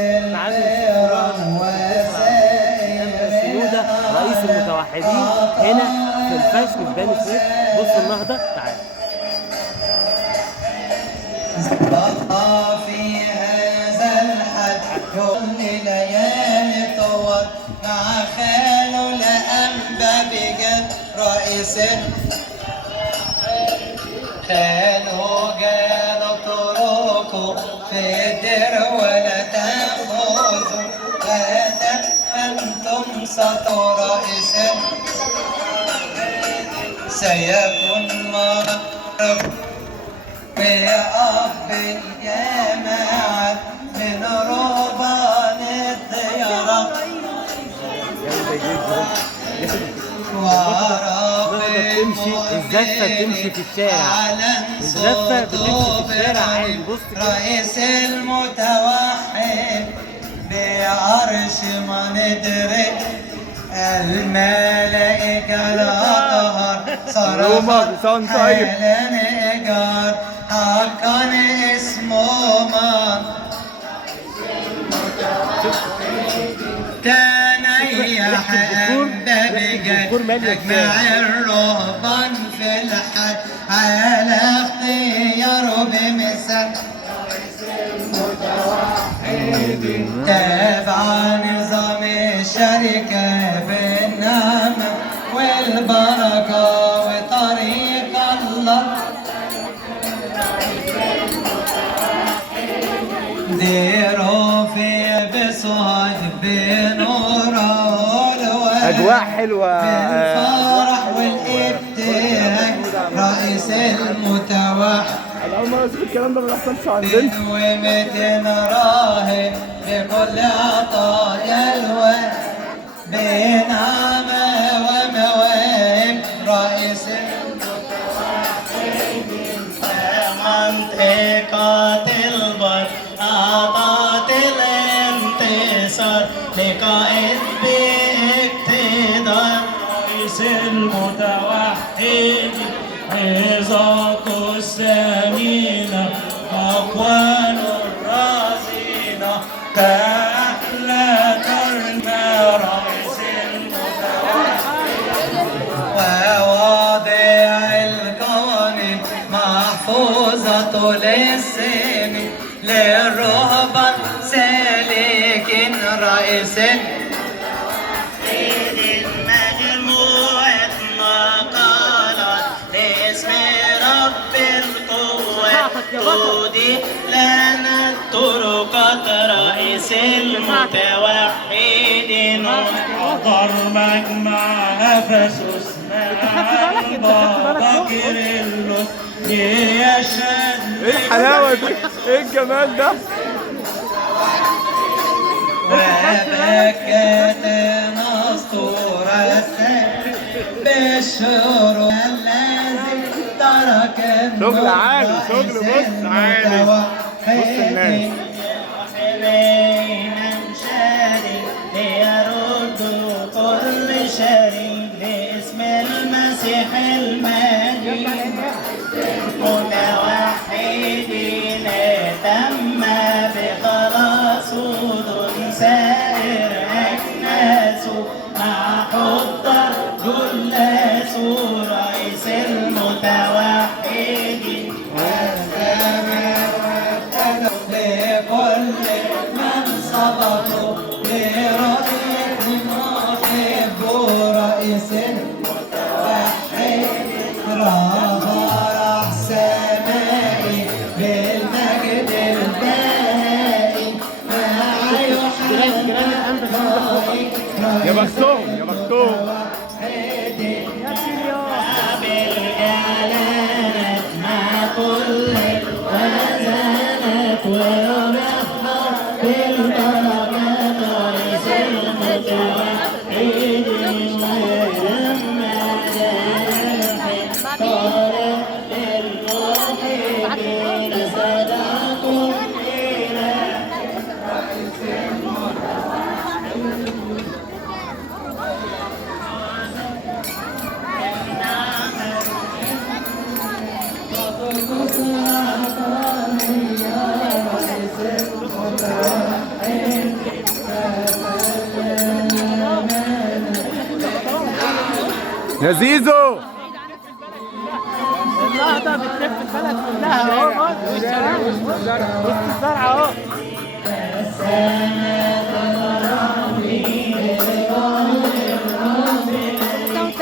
سيودة رئيس المتوحدين هنا في الفشل في بني سويف. بصوا النهضة، تعالوا. بقى في هذا الحد كل ليالي طوال مع خاله لأنبا بجد رئيس خاله جاله طرقه في الدر ولا تأخذوا غدا أنتم سطوا رئيس سيكون معرف بأب الجماعة من رهبان الديار الزفة بتمشي في الشارع، الزفة بتمشي في الشارع عادي. بص رئيس المتوحد بعرش ما ندري الملائكة الأطهار صرخت حالا إيجار حقا اسمه من تنيح أنبا بجد أجمع الرهبان في الحد على اختياره بمثال تابع نظام الشركة بالنعمة والبركة وطريق الله ديروا في بصهد بنوره أجواء حلوة بالفرح والابتهاج رئيس المتوحد أنا أول مرة أشوف الكلام ده ما بيحصلش عندنا. ومتين راهب بكل عطايا الوهب بنعمة ومواهب رئيس منطقة البر أعطت الانتصار لقائد باقتدار رئيس المتوحد عظاته الثمينة أقوال الرزينة كأحلى كرنا رئيس المتوحد وواضع القوانين محفوظة للسنين للرهبان سالك رئيس تودي لنا الطرقات رئيس المتوحدين حضر مجمع أفسس مع البابا كيرلس ليشهد إيه الحلاوة دي؟ إيه الجمال ده؟ وبكت مسطورة بالشروق الذي ترك شغل عالي، شغل بص عالي، بص الناس ليردوا كل شريك باسم المسيح المجيد متوحدين تم بخلاص دون سائر أكناس مع حضر جلاس رئيس المتوحدين لكل من سبقوا لرئيس محب رئيس المتوحد رفع سمائي بالمجد الباقي مع يا بختهم يا بختهم بالجلالات مع كل الوزنات ونفخر بالبركات رئيس المتوحدين ولما جاء طارق للموحدين صدقوا إلى رئيس المتوحدين يا زيزو النهضة بتلف البلد كلها اهو. بص وسط الزرع اهو. Don't